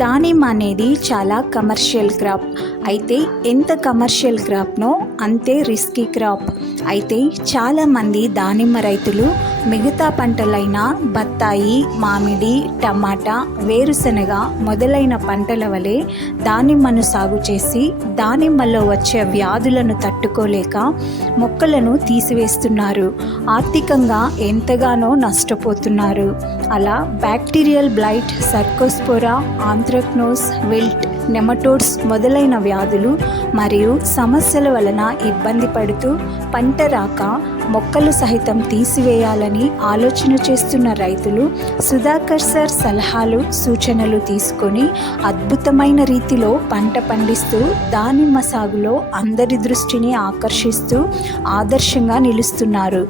దానిమ్మ అనేది చాలా కమర్షియల్ క్రాప్. అయితే ఎంత కమర్షియల్ క్రాప్నో అంతే రిస్కీ క్రాప్. అయితే చాలామంది దానిమ్మ రైతులు మిగతా పంటలైన బత్తాయి, మామిడి, టమాటా, వేరుశనగ మొదలైన పంటల వలె దానిమ్మను సాగు చేసి దానిమ్మలో వచ్చే వ్యాధులను తట్టుకోలేక మొక్కలను తీసివేస్తున్నారు. ఆర్థికంగా ఎంతగానో నష్టపోతున్నారు. అలా bacterial blight, Cercospora, ఆంథ్రక్నోస్, wilt, nematodes మొదలైన వ్యాధులు మరియు సమస్యల వలన ఇబ్బంది పడుతూ పంట రాక మొక్కలు సహితం తీసివేయాలని ఆలోచన చేస్తున్న రైతులు సుధాకర్ సార్ సలహాలు, సూచనలు తీసుకొని అద్భుతమైన రీతిలో పంట పండిస్తూ దానిమ్మ సాగులో అందరి దృష్టిని ఆకర్షిస్తూ ఆదర్శంగా నిలుస్తున్నారు.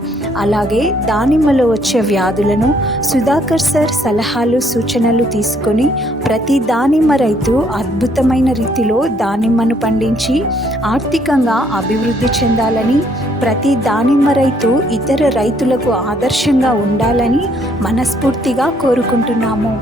అలాగే దానిమ్మలో వచ్చే వ్యాధులను సుధాకర్ సార్ సలహాలు, సూచనలు తీసుకొని ప్రతి దానిమ్మ రైతు అద్భుతమైన రీతిలో దానిమ్మను పండించి ఆర్థికంగా అభివృద్ధి చెందాలని, ప్రతి దానిమ్మ రైతు ఇతర రైతులకు ఆదర్శంగా ఉండాలని మనస్ఫూర్తిగా కోరుకుంటున్నాము.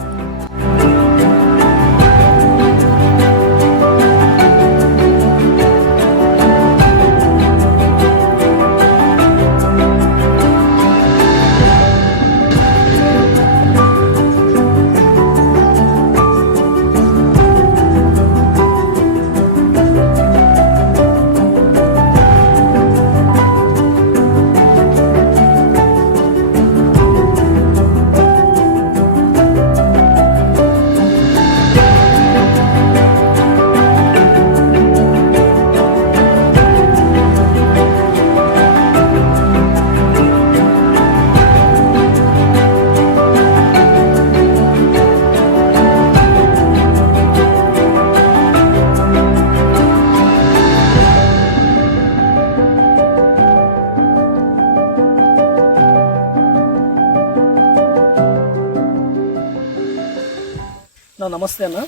నమస్తే అన్న.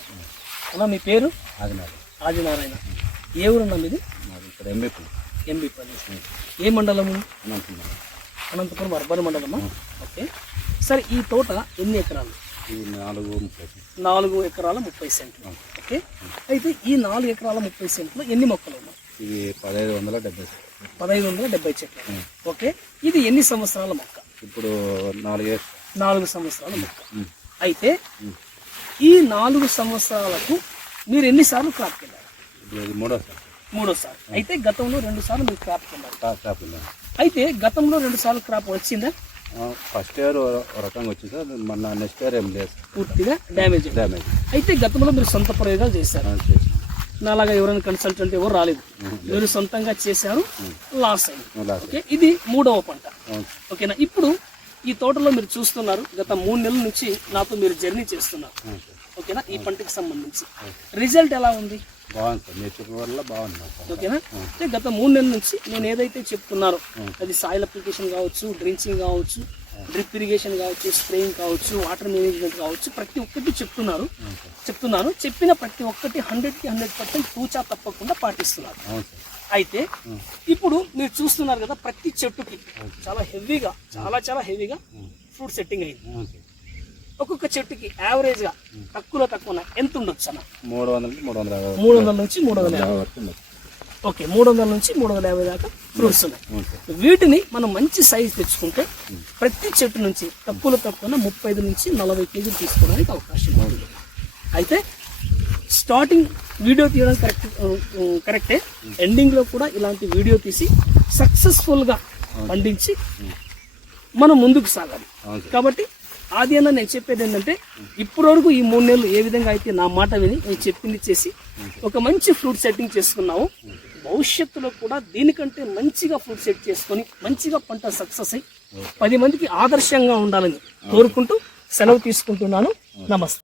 అన్న మీ పేరు? ఆదినారాయణ. ఏ ఊరన్నా మీది? ఎంబీపల్లి. ఏ మండలము? అనంతపురం అర్బన్ మండలమా? ఓకే. సరే, ఈ తోట ఎన్ని ఎకరాలు? 4 ఎకరాల 30 సెంట్లు. ఓకే. అయితే ఈ 4 ఎకరాల 30 సెంట్లు ఎన్ని మొక్కలు ఉన్నాయి? ఇది 1570 చెట్లు. ఓకే. ఇది ఎన్ని సంవత్సరాల మొక్క? ఇప్పుడు 4 సంవత్సరాల మొక్క. అయితే ఈ 4 సంవత్సరాలకు మీరు ఎన్నిసార్లు క్రాప్ వెళ్ళారు? మూడోసారి. అయితే గతంలో 2 సార్లు మీరు క్రాప్ వెళ్ళారు. అయితే గతంలో 2 సార్లు క్రాప్ వచ్చిందా? ఫస్ట్ ఇయర్ రకంగా వచ్చింది సార్, మన నెక్స్ట్ ఇయర్ ఏం లేదు, పూర్తిగా డ్యామేజ్. అయితే గతంలో మీరు సొంత ప్రయోగాలు చేశారు. నాలాగా ఎవరైనా కన్సల్టెంట్ ఎవరు రాలేదు, మీరు సొంతంగా చేశారు, లాస్ అయింది. ఓకే. ఇది 3వ పంట. ఓకేనా. ఇప్పుడు ఈ తోటలో మీరు చూస్తున్నారు, గత 3 నెలల నుంచి నాతో మీరు జర్నీ చేస్తున్నారు. ఓకేనా. ఈ పంటకి సంబంధించి రిజల్ట్ ఎలా ఉంది? ఓకేనా. అంటే గత 3 నెలల నుంచి నేను ఏదైతే చెప్తున్నారో, అది సాయిల్ అప్లికేషన్ కావచ్చు, డ్రించింగ్ కావచ్చు, డ్రిప్ ఇరిగేషన్ కావచ్చు, స్ప్రేయింగ్ కావచ్చు, వాటర్ మేనేజ్మెంట్ కావచ్చు, ప్రతి ఒక్కటి చెప్తున్నాను. చెప్పిన ప్రతి ఒక్కటి 100కి 100% తూచా తప్పకుండా పాటిస్తున్నారు. అయితే ఇప్పుడు మీరు చూస్తున్నారు కదా, ప్రతి చెట్టుకి చాలా హెవీగా, చాలా హెవీగా ఫ్రూట్ సెట్టింగ్ అయింది. ఒక్కొక్క చెట్టుకి యావరేజ్ గా తక్కువ ఎంత ఉండొచ్చు అన్న? 300 నుంచి 350. ఓకే. 300 నుంచి 350 దాకా ఫ్రూట్స్ ఉన్నాయి. వీటిని మనం మంచి సైజ్ తెచ్చుకుంటే ప్రతి చెట్టు నుంచి తక్కువ 35 నుంచి 40 కేజీలు తీసుకోవడానికి అవకాశం ఉంది. అయితే స్టార్టింగ్ వీడియో తీయడం కరెక్టే, ఎండింగ్లో కూడా ఇలాంటి వీడియో తీసి సక్సెస్ఫుల్గా పండించి మనం ముందుకు సాగాలి. కాబట్టి ఆది అన్న నేను చెప్పేది ఏంటంటే, ఇప్పటి వరకు ఈ 3 నెలలు ఏ విధంగా అయితే నా మాట విని నేను చెప్పింది చేసి ఒక మంచి ఫ్రూట్ సెట్టింగ్ చేసుకున్నాము, భవిష్యత్తులో కూడా దీనికంటే మంచిగా ఫ్రూట్ సెట్ చేసుకొని మంచిగా పంట సక్సెస్ అయ్యి 10 మందికి ఆదర్శంగా ఉండాలని కోరుకుంటూ సెలవు తీసుకుంటున్నాను. నమస్తే.